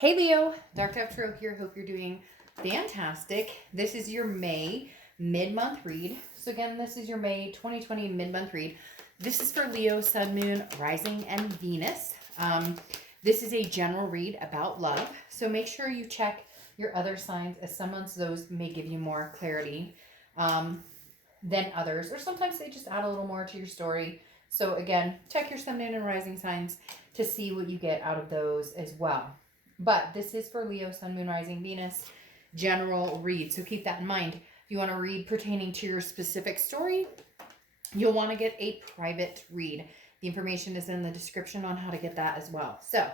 Hey Leo, Dark Dove Tarot here. Hope you're doing fantastic. This is your May mid-month read. So again, this is your May 2020 mid-month read. This is for Leo, Sun, Moon, Rising, and Venus. This is a general read about love. So make sure you check your other signs, as some months those may give you more clarity than others, or sometimes they just add a little more to your story. So again, check your Sun, Moon, and Rising signs to see what you get out of those as well. But this is for Leo, Sun, Moon, Rising, Venus, general read. So keep that in mind. If you want to read pertaining to your specific story, you'll want to get a private read. The information is in the description on how to get that as well. So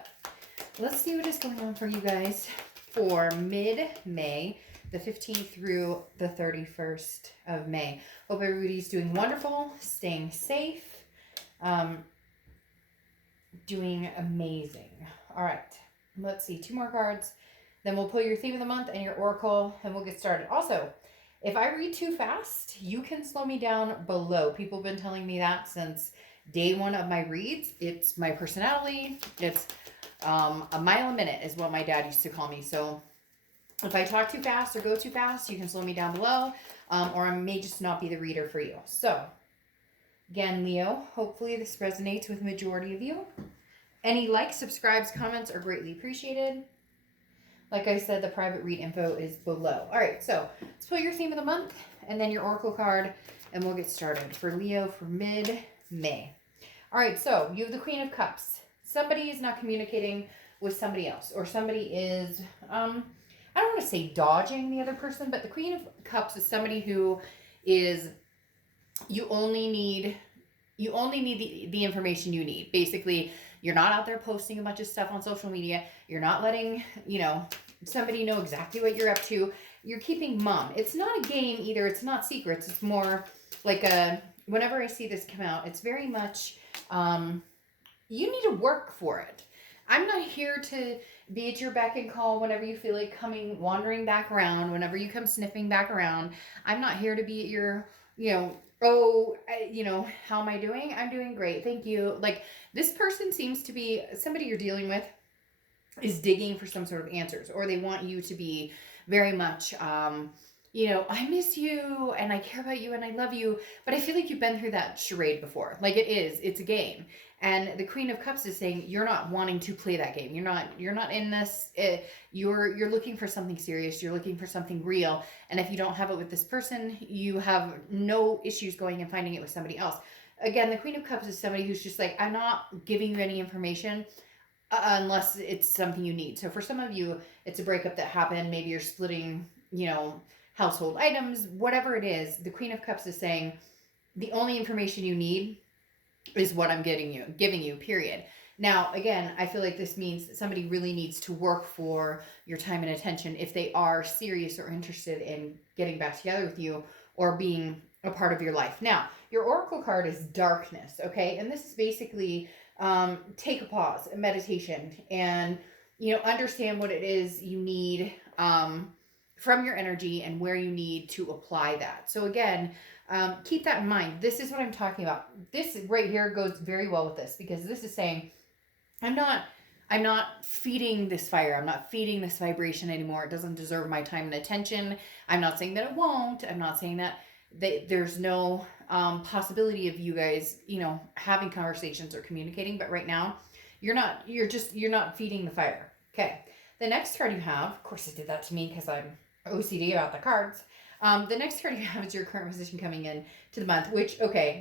let's see what is going on for you guys for mid-May, the 15th through the 31st of May. Hope everybody's doing wonderful, staying safe, doing amazing. All right. Let's see, 2 more cards. Then we'll pull your theme of the month and your oracle, and we'll get started. Also, if I read too fast, you can slow me down below. People have been telling me that since day 1 of my reads. It's my personality. It's a mile a minute is what my dad used to call me. So if I talk too fast or go too fast, you can slow me down below, or I may just not be the reader for you. So again, Leo, hopefully this resonates with the majority of you. Any likes, subscribes, comments are greatly appreciated. Like I said, the private read info is below. All right, so let's pull your theme of the month and then your oracle card, and we'll get started for Leo for mid-May. All right, so you have the Queen of Cups. Somebody is not communicating with somebody else, or somebody is, I don't want to say dodging the other person, but the Queen of Cups is somebody who is, you only need the information you need. Basically, you're not out there posting a bunch of stuff on social media. You're not letting, somebody know exactly what you're up to. You're keeping mum. It's not a game either. It's not secrets. It's more like whenever I see this come out, it's very much, you need to work for it. I'm not here to be at your beck and call whenever you feel like wandering back around, whenever you come sniffing back around. I'm not here to be at your, how am I doing? I'm doing great. Thank you. Like, this person seems to be somebody you're dealing with is digging for some sort of answers, or they want you to be very much, I miss you and I care about you and I love you, but I feel like you've been through that charade before. Like, it's a game. And the Queen of Cups is saying you're not wanting to play that game. You're not in this. You're looking for something serious. You're looking for something real. And if you don't have it with this person, you have no issues going and finding it with somebody else. Again, the Queen of Cups is somebody who's just like, I'm not giving you any information unless it's something you need. So for some of you, it's a breakup that happened. Maybe you're splitting, household items, whatever it is. The Queen of Cups is saying the only information you need is what I'm giving you, period. Now, again, I feel like this means that somebody really needs to work for your time and attention if they are serious or interested in getting back together with you or being a part of your life. Now, your oracle card is darkness, okay? And this is basically take a pause, a meditation, and, understand what it is you need from your energy and where you need to apply that. So again, keep that in mind. This is what I'm talking about. This right here goes very well with this, because this is saying, I'm not feeding this fire. I'm not feeding this vibration anymore. It doesn't deserve my time and attention. I'm not saying that it won't. I'm not saying that there's no possibility of you guys, having conversations or communicating. But right now, you're not feeding the fire. Okay. The next card you have, of course, it did that to me because I'm OCD about the cards. The next card you have is your current position coming in to the month, which,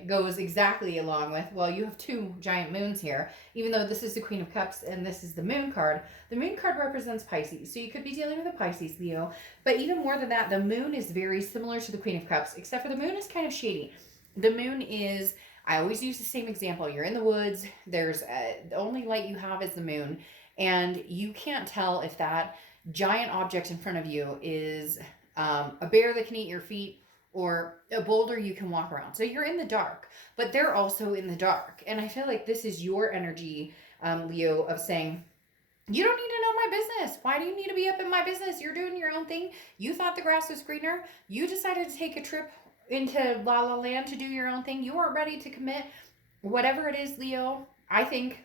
goes exactly along with, well, you have 2 giant moons here. Even though this is the Queen of Cups and this is the moon card, the moon card represents Pisces. So you could be dealing with a Pisces, Leo. But even more than that, the moon is very similar to the Queen of Cups, except for the moon is kind of shady. The moon is, I always use the same example. You're in the woods. There's the only light you have is the moon. And you can't tell if that giant object in front of you is a bear that can eat your feet or a boulder you can walk around. So you're in the dark, but they're also in the dark. And I feel like this is your energy, Leo, of saying, you don't need to know my business. Why do you need to be up in my business? You're doing your own thing. You thought the grass was greener. You decided to take a trip into La La Land to do your own thing. You weren't ready to commit. Whatever it is, Leo, I think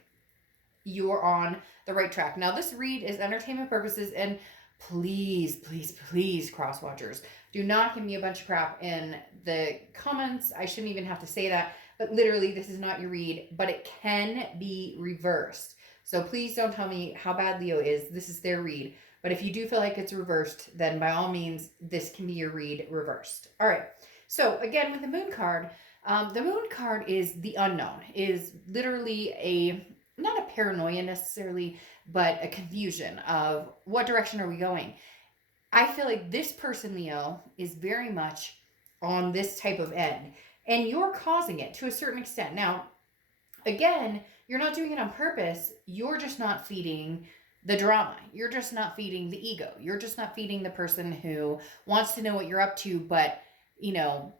you're on the right track. Now, this read is entertainment purposes, and please, please, please, cross watchers, do not give me a bunch of crap in the comments. I shouldn't even have to say that, but literally, this is not your read, but it can be reversed. So please don't tell me how bad Leo is. This is their read. But if you do feel like it's reversed, then by all means, this can be your read reversed. All right. So again, with the moon card is the unknown, is literally not a paranoia necessarily, but a confusion of what direction are we going? I feel like this person, Leo, is very much on this type of end, and you're causing it to a certain extent. Now, again, you're not doing it on purpose. You're just not feeding the drama. You're just not feeding the ego. You're just not feeding the person who wants to know what you're up to, but, you know,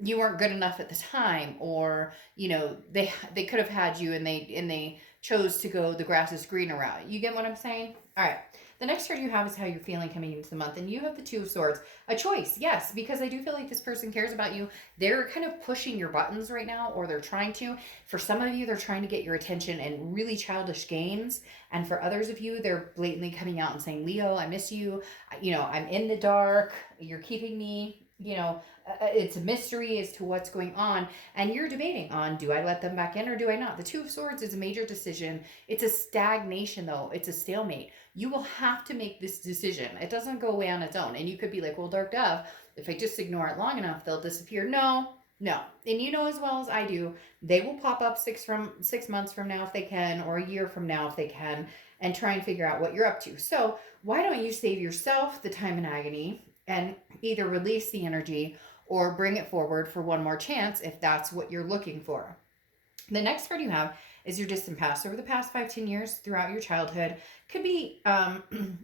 you weren't good enough at the time, or, you know, they could have had you and they chose to go the grass is greener route. You get what I'm saying? All right. The next card you have is how you're feeling coming into the month, and you have the Two of Swords. A choice, yes, because I do feel like this person cares about you. They're kind of pushing your buttons right now, or they're trying to. For some of you, they're trying to get your attention in really childish games, and for others of you, they're blatantly coming out and saying, Leo, I miss you. You know, I'm in the dark. You're keeping me. You know, it's a mystery as to what's going on, and you're debating on, do I let them back in or do I not? The Two of Swords is a major decision. It's a stagnation, though. It's a stalemate. You will have to make this decision. It doesn't go away on its own. And you could be like, well, Dark Dove, if I just ignore it long enough, they'll disappear. No. And you know as well as I do, they will pop up 6 months from now if they can, or a year from now if they can, and try and figure out what you're up to. So why don't you save yourself the time and agony and either release the energy or bring it forward for one more chance if that's what you're looking for. The next card you have is your distant past. Over the past 5-10 years throughout your childhood, could be,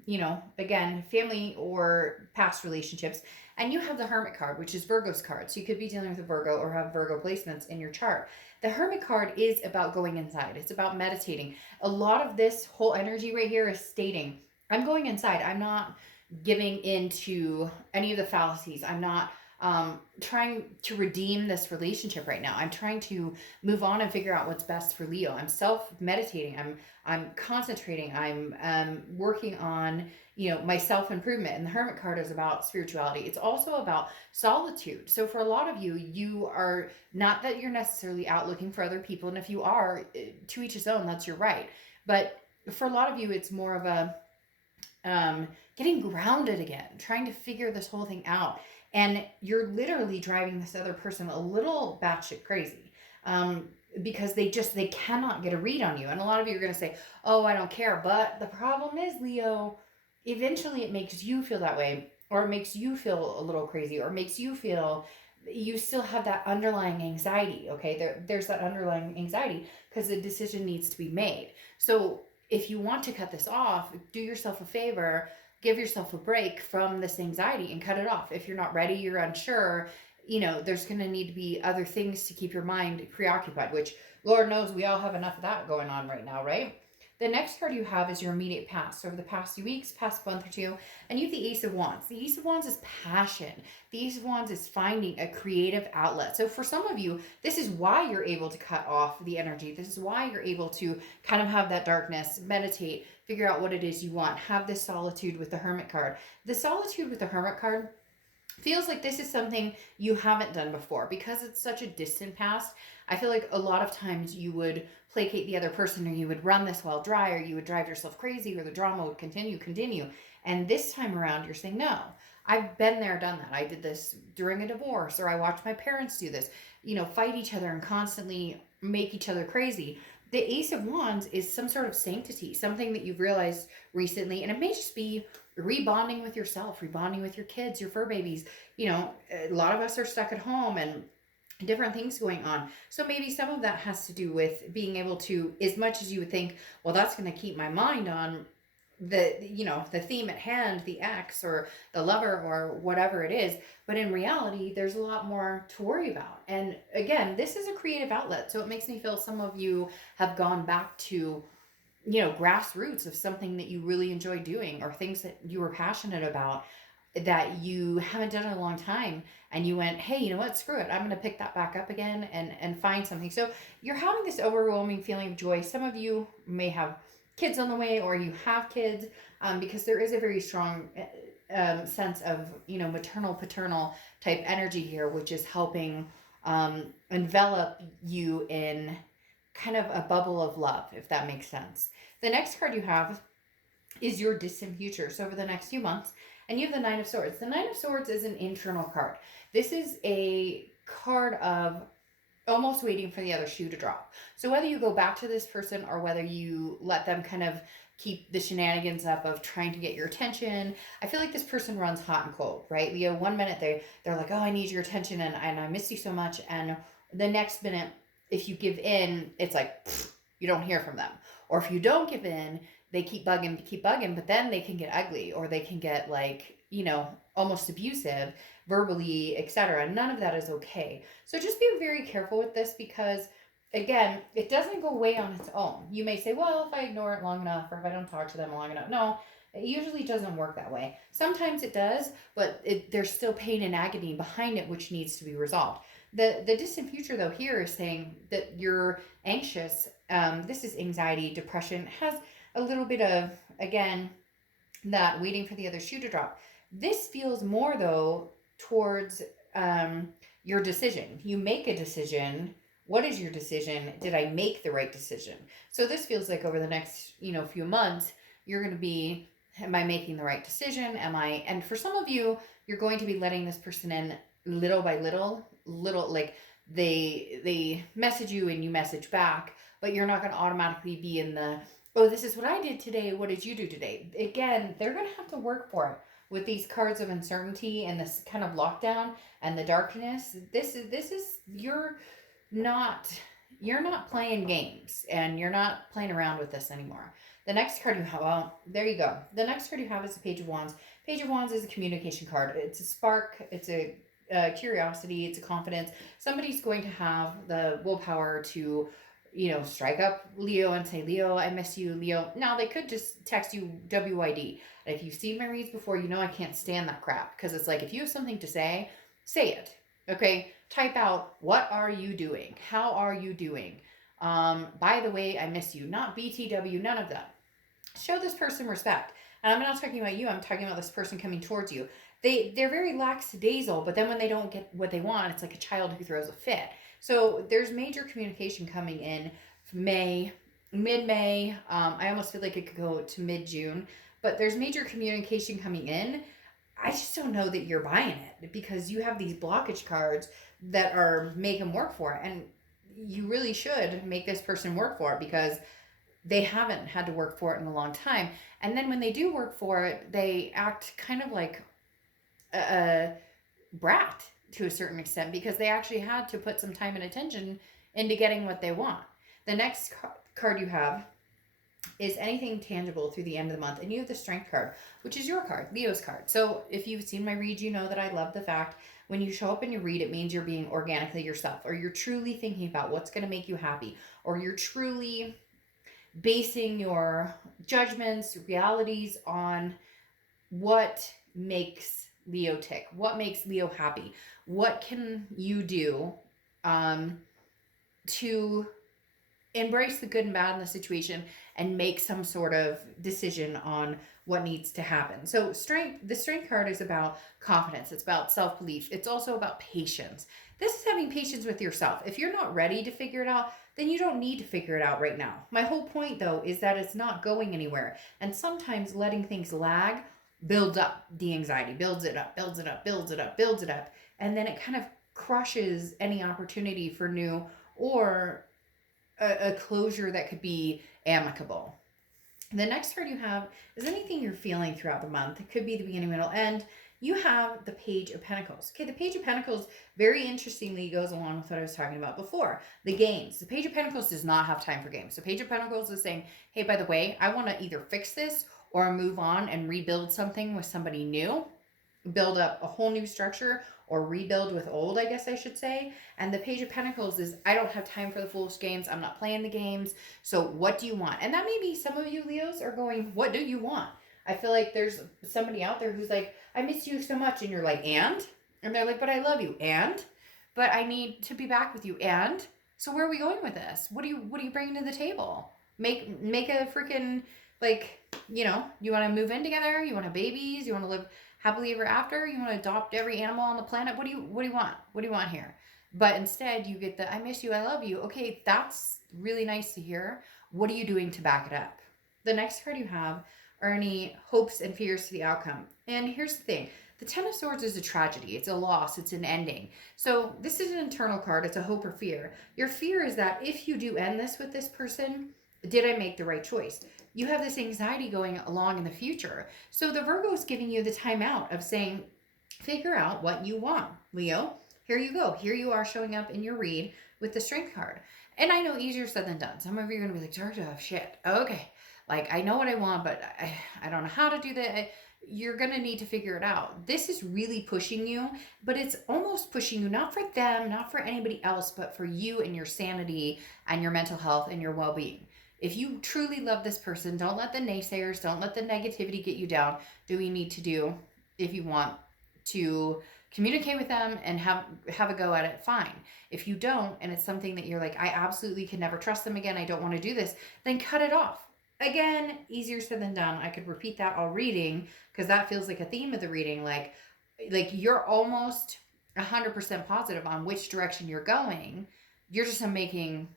you know, again, family or past relationships. And you have the Hermit card, which is Virgo's card. So you could be dealing with a Virgo or have Virgo placements in your chart. The Hermit card is about going inside. It's about meditating. A lot of this whole energy right here is stating, I'm going inside. I'm not giving into any of the fallacies. I'm not trying to redeem this relationship right now. I'm trying to move on and figure out what's best for Leo. I'm self-meditating. I'm concentrating. I'm working on, you know, my self-improvement. And the Hermit card is about spirituality. It's also about solitude. So for a lot of you, you are not that you're necessarily out looking for other people. And if you are, to each his own, that's your right. But for a lot of you, it's more of a getting grounded again, trying to figure this whole thing out. And you're literally driving this other person a little batshit crazy, because they cannot get a read on you. And a lot of you are going to say, oh, I don't care. But the problem is, Leo, eventually it makes you feel that way, or it makes you feel a little crazy, or makes you feel you still have that underlying anxiety. Okay. There's that underlying anxiety because the decision needs to be made. So if you want to cut this off, do yourself a favor, give yourself a break from this anxiety and cut it off. If you're not ready, you're unsure, you know, there's going to need to be other things to keep your mind preoccupied, which Lord knows we all have enough of that going on right now, right? The next card you have is your immediate past. So over the past few weeks, past month or two, and you have the Ace of Wands. The Ace of Wands is passion. The Ace of Wands is finding a creative outlet. So for some of you, this is why you're able to cut off the energy. This is why you're able to kind of have that darkness, meditate, figure out what it is you want, have this solitude with the Hermit card. The solitude with the Hermit card feels like this is something you haven't done before because it's such a distant past. I feel like a lot of times you would placate the other person, or you would run this well dry, or you would drive yourself crazy, or the drama would continue. And this time around, you're saying, no, I've been there, done that. I did this during a divorce, or I watched my parents do this, you know, fight each other and constantly make each other crazy. The Ace of Wands is some sort of sanctity, something that you've realized recently. And it may just be rebonding with yourself, rebonding with your kids, your fur babies. You know, a lot of us are stuck at home and different things going on. So maybe some of that has to do with being able to, as much as you would think, well, that's going to keep my mind on the, you know, the theme at hand, the ex or the lover or whatever it is. But in reality, there's a lot more to worry about. And again, this is a creative outlet. So it makes me feel some of you have gone back to, you know, grassroots of something that you really enjoy doing, or things that you were passionate about. that you haven't done in a long time, and you went, hey, you know what, screw it, I'm going to pick that back up again and find something. So you're having this overwhelming feeling of joy. Some of you may have kids on the way, or you have kids, because there is a very strong sense of, maternal paternal type energy here, which is helping envelop you in kind of a bubble of love, if that makes sense. The next card you have is your distant future. So over the next few months, and you have the Nine of Swords. The Nine of Swords is an internal card. This is a card of almost waiting for the other shoe to drop. So whether you go back to this person, or whether you let them kind of keep the shenanigans up of trying to get your attention, I feel like this person runs hot and cold, right? Leo, one minute they're like, oh, I need your attention, and I miss you so much. And the next minute, if you give in, it's like, you don't hear from them. Or if you don't give in, they keep bugging, but then they can get ugly, or they can get like, almost abusive, verbally, etc. None of that is okay. So just be very careful with this, because again, it doesn't go away on its own. You may say, well, if I ignore it long enough, or if I don't talk to them long enough. No, it usually doesn't work that way. Sometimes it does, but there's still pain and agony behind it, which needs to be resolved. The distant future, though, here is saying that you're anxious. This is anxiety, depression, has a little bit of, again, that waiting for the other shoe to drop. This feels more, though, towards your decision. You make a decision. What is your decision? Did I make the right decision? So this feels like over the next, few months, you're going to be, am I making the right decision? And for some of you, you're going to be letting this person in little by little, like they message you and you message back, but you're not going to automatically be in the, oh, this is what I did today, what did you do today? Again, they're going to have to work for it. With these cards of uncertainty and this kind of lockdown and the darkness, this is you're not playing games, and you're not playing around with this anymore. The next card you have, well, there you go. The next card you have is the Page of Wands. Page of Wands is a communication card. It's a spark. It's a curiosity. It's a confidence. Somebody's going to have the willpower to, strike up Leo and say, Leo, I miss you, Leo. Now, they could just text you WID. And if you've seen my reads before, I can't stand that crap, because it's like, if you have something to say it. Okay? Type out, what are you doing? How are you doing? By the way, I miss you. Not BTW, none of that. Show this person respect. And I'm not talking about you. I'm talking about this person coming towards you. They're very lackadaisical, but then when they don't get what they want, it's like a child who throws a fit. So there's major communication coming in mid-May. I almost feel like it could go to mid-June, but there's major communication coming in. I just don't know that you're buying it, because you have these blockage cards that are make them work for it. And you really should make this person work for it, because they haven't had to work for it in a long time. And then when they do work for it, they act kind of like a brat to a certain extent, because they actually had to put some time and attention into getting what they want. The next card you have is anything tangible through the end of the month. And you have the Strength card, which is your card, Leo's card. So if you've seen my read, you know that I love the fact when you show up and you read, it means you're being organically yourself, or you're truly thinking about what's going to make you happy, or you're truly basing your judgments, realities on what makes Leo tick, what makes Leo happy, what can you do to embrace the good and bad in the situation and make some sort of decision on what needs to happen. So the Strength card is about confidence. It's about self-belief. It's also about patience. This is having patience with yourself. If you're not ready to figure it out, then you don't need to figure it out right now. My whole point, though, is that it's not going anywhere. And sometimes letting things lag builds up the anxiety, builds it up. And then it kind of crushes any opportunity for new or a closure that could be amicable. The next card you have is anything you're feeling throughout the month. It could be the beginning, middle, end. You have the Page of Pentacles. Okay, the Page of Pentacles very interestingly goes along with what I was talking about before. The games. The Page of Pentacles does not have time for games. The Page of Pentacles is saying, hey, by the way, I want to either fix this or move on and rebuild something with somebody new, build up a whole new structure, or rebuild with old, I guess I should say. And the Page of Pentacles is, I don't have time for the foolish games. I'm not playing the games. So what do you want? And that may be some of you Leos are going, what do you want? I feel like there's somebody out there who's like, I miss you so much. And you're like, and they're like, but I love you. And, but I need to be back with you. And so where are we going with this? What are you bringing to the table? Make a freaking, like, you want to move in together? You want to have babies? You want to live happily ever after? You want to adopt every animal on the planet? What do you want? What do you want here? But instead you get the, I miss you, I love you. Okay, that's really nice to hear. What are you doing to back it up? The next card you have are any hopes and fears to the outcome. And here's the thing. The Ten of Swords is a tragedy. It's a loss. It's an ending. So this is an internal card. It's a hope or fear. Your fear is that if you do end this with this person, did I make the right choice? You have this anxiety going along in the future. So the Virgo is giving you the time out of saying, figure out what you want, Leo. Here you go. Here you are showing up in your read with the Strength card. And I know easier said than done. Some of you are going to be like, Georgia, shit. Okay. Like, I know what I want, but I don't know how to do that. You're going to need to figure it out. This is really pushing you, but it's almost pushing you, not for them, not for anybody else, but for you and your sanity and your mental health and your well-being. If you truly love this person, don't let the naysayers, don't let the negativity get you down. Do what you need to do if you want to communicate with them and have a go at it, fine. If you don't, and it's something that you're like, I absolutely can never trust them again, I don't want to do this, then cut it off. Again, easier said than done. I could repeat that all reading because that feels like a theme of the reading. Like you're almost 100% positive on which direction you're going. You're just making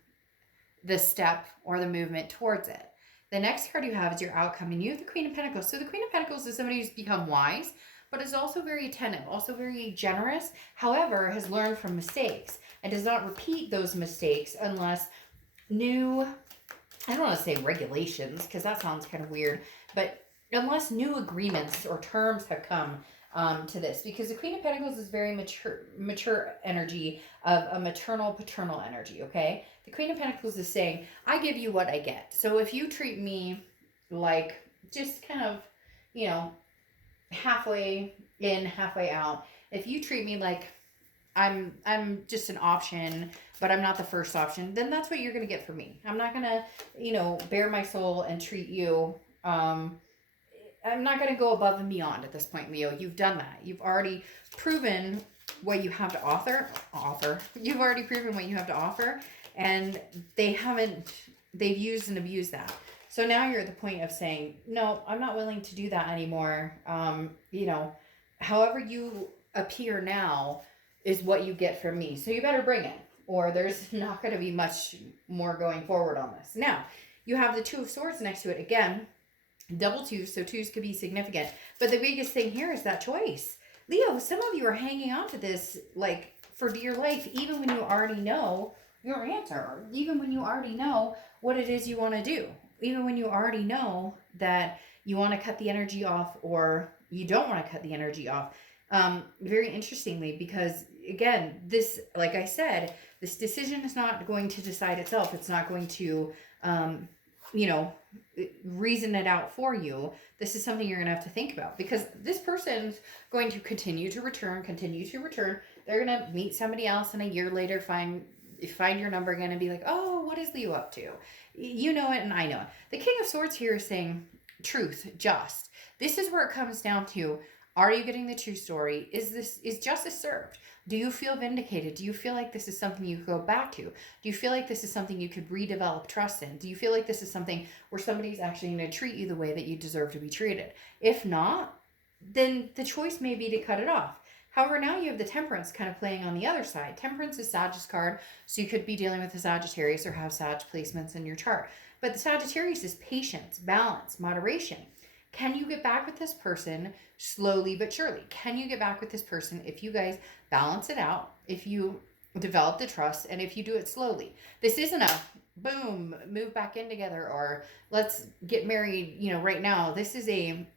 the step or the movement towards it. The next card you have is your outcome, and you have the Queen of Pentacles. So the Queen of Pentacles is somebody who's become wise, but is also very attentive, also very generous, however, has learned from mistakes and does not repeat those mistakes unless new, I don't want to say regulations, because that sounds kind of weird, but unless new agreements or terms have come to this, because the Queen of Pentacles is very mature energy of a maternal, paternal energy, okay? The Queen of Pentacles is saying, I give you what I get. So if you treat me like just kind of, halfway in, halfway out, if you treat me like I'm just an option, but I'm not the first option, then that's what you're going to get from me. I'm not going to, bare my soul and treat you. I'm not going to go above and beyond at this point, Leo. You've done that. You've already proven what you have to offer. You've already proven what you have to offer, and they've used and abused that. So now you're at the point of saying, no, I'm not willing to do that anymore. However you appear now is what you get from me. So you better bring it, or there's not going to be much more going forward on this. Now, you have the Two of Swords next to it. Again, double twos, so twos could be significant. But the biggest thing here is that choice. Leo, some of you are hanging on to this like for dear life, even when you already know your answer, even when you already know what it is you want to do, even when you already know that you want to cut the energy off or you don't want to cut the energy off. Very interestingly, because again, this, like I said, this decision is not going to decide itself. It's not going to, reason it out for you. This is something you're going to have to think about, because this person's going to continue to return. They're going to meet somebody else, and a year later find your number again and be like, oh, what is Leo up to? You know it, and I know it. The King of Swords here is saying truth, just. This is where it comes down to, are you getting the true story? Is justice served? Do you feel vindicated? Do you feel like this is something you could go back to? Do you feel like this is something you could redevelop trust in? Do you feel like this is something where somebody's actually going to treat you the way that you deserve to be treated? If not, then the choice may be to cut it off. However, now you have the Temperance kind of playing on the other side. Temperance is Sagittarius card, so you could be dealing with a Sagittarius or have Sag placements in your chart. But the Sagittarius is patience, balance, moderation. Can you get back with this person slowly but surely? Can you get back with this person if you guys balance it out, if you develop the trust, and if you do it slowly? This isn't a boom, move back in together, or let's get married, right now. This is a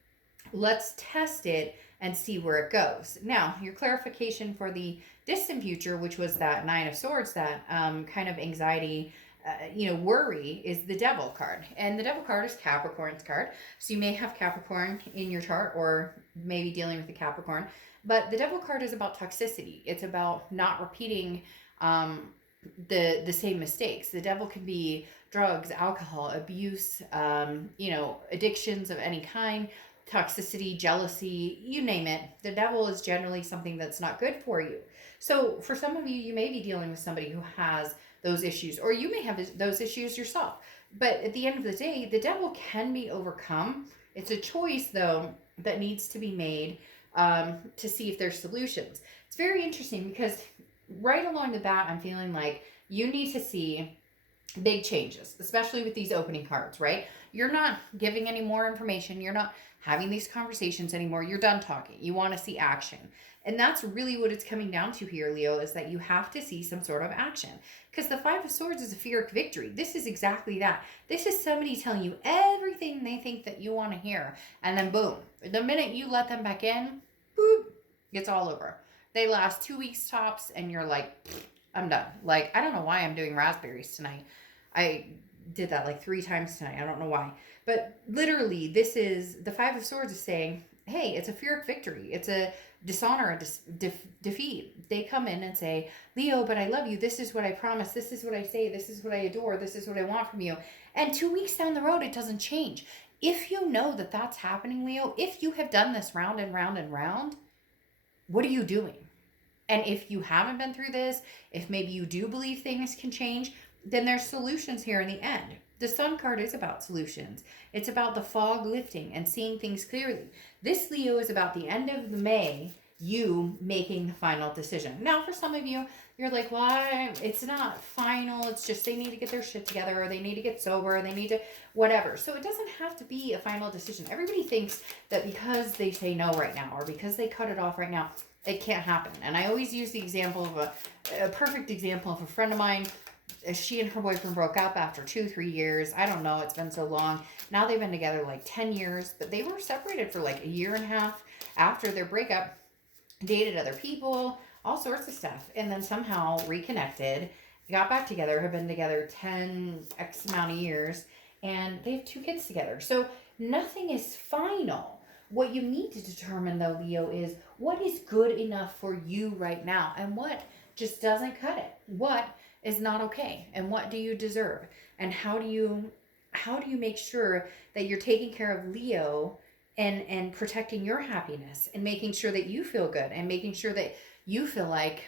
let's test it and see where it goes. Now, your clarification for the distant future, which was that Nine of Swords, that kind of anxiety, worry, is the Devil card. And the Devil card is Capricorn's card. So you may have Capricorn in your chart, or maybe dealing with the Capricorn. But the Devil card is about toxicity. It's about not repeating the same mistakes. The devil can be drugs, alcohol, abuse, addictions of any kind. toxicity, jealousy, you name it. The devil is generally something that's not good for you. So for some of you, you may be dealing with somebody who has those issues, or you may have those issues yourself. But at the end of the day, the devil can be overcome. It's a choice, though, that needs to be made to see if there's solutions. It's very interesting because right along the bat, I'm feeling like you need to see big changes, especially with these opening cards, right? You're not giving any more information. You're not having these conversations anymore. You're done talking. You want to see action. And that's really what it's coming down to here, Leo, is that you have to see some sort of action. Because the Five of Swords is a Pyrrhic victory. This is exactly that. This is somebody telling you everything they think that you want to hear. And then boom, the minute you let them back in, boop, it's all over. They last 2 weeks tops and you're like, I'm done. Like, I don't know why I'm doing raspberries tonight. I did that like 3 times tonight. I don't know why. But literally, this is, the Five of Swords is saying, hey, it's a Pyrrhic victory. It's a dishonor, a defeat. They come in and say, Leo, but I love you. This is what I promise. This is what I say. This is what I adore. This is what I want from you. And 2 weeks down the road, it doesn't change. If you know that that's happening, Leo, if you have done this round and round and round, what are you doing? And if you haven't been through this, if maybe you do believe things can change, then there's solutions here in the end. The Sun card is about solutions. It's about the fog lifting and seeing things clearly. This, Leo, is about the end of May, you making the final decision. Now, for some of you, you're like, well, it's not final. It's just they need to get their shit together, or they need to get sober, or they need to whatever. So it doesn't have to be a final decision. Everybody thinks that because they say no right now, or because they cut it off right now, it can't happen. And I always use the example of a perfect example of a friend of mine. She and her boyfriend broke up after 2-3 years. I don't know. It's been so long. Now they've been together like 10 years, but they were separated for like 1.5 years after their breakup, dated other people, all sorts of stuff. And then somehow reconnected, got back together, have been together 10 X amount of years, and they have 2 kids together. So nothing is final. What you need to determine, though, Leo, is what is good enough for you right now and what just doesn't cut it. What is not okay, and what do you deserve, and how do you make sure that you're taking care of Leo and protecting your happiness and making sure that you feel good and making sure that you feel like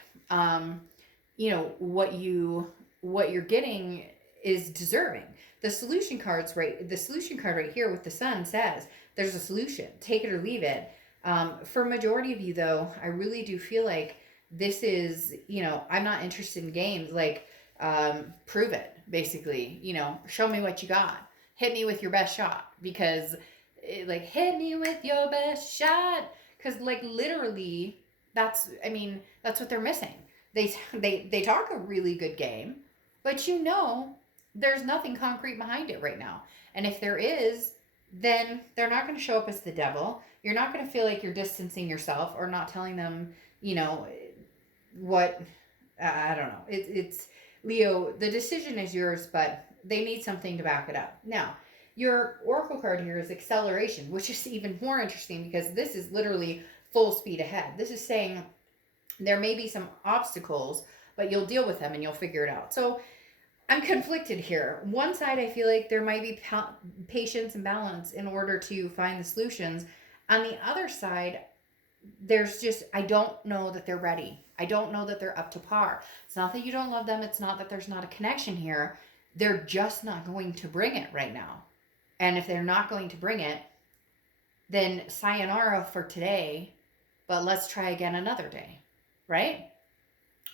what you're getting is deserving. The solution card right here with the Sun says there's a solution. Take it or leave it. For a majority of you, though, I really do feel like this is, I'm not interested in games. Like, prove it, basically. Show me what you got. Hit me with your best shot. Because, hit me with your best shot. Because, literally, that's what they're missing. They talk a really good game, but there's nothing concrete behind it right now. And if there is, then they're not going to show up as the devil. You're not going to feel like you're distancing yourself or not telling them, what, I don't know. It's Leo, the decision is yours, but they need something to back it up. Now, your oracle card here is acceleration, which is even more interesting because this is literally full speed ahead. This is saying there may be some obstacles, but you'll deal with them and you'll figure it out. So I'm conflicted here. One side, I feel like there might be patience and balance in order to find the solutions. On the other side, there's just, I don't know that they're ready. I don't know that they're up to par. It's not that you don't love them. It's not that there's not a connection here. They're just not going to bring it right now. And if they're not going to bring it, then sayonara for today, but let's try again another day. Right?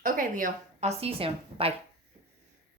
Okay, Leo, I'll see you soon. Bye.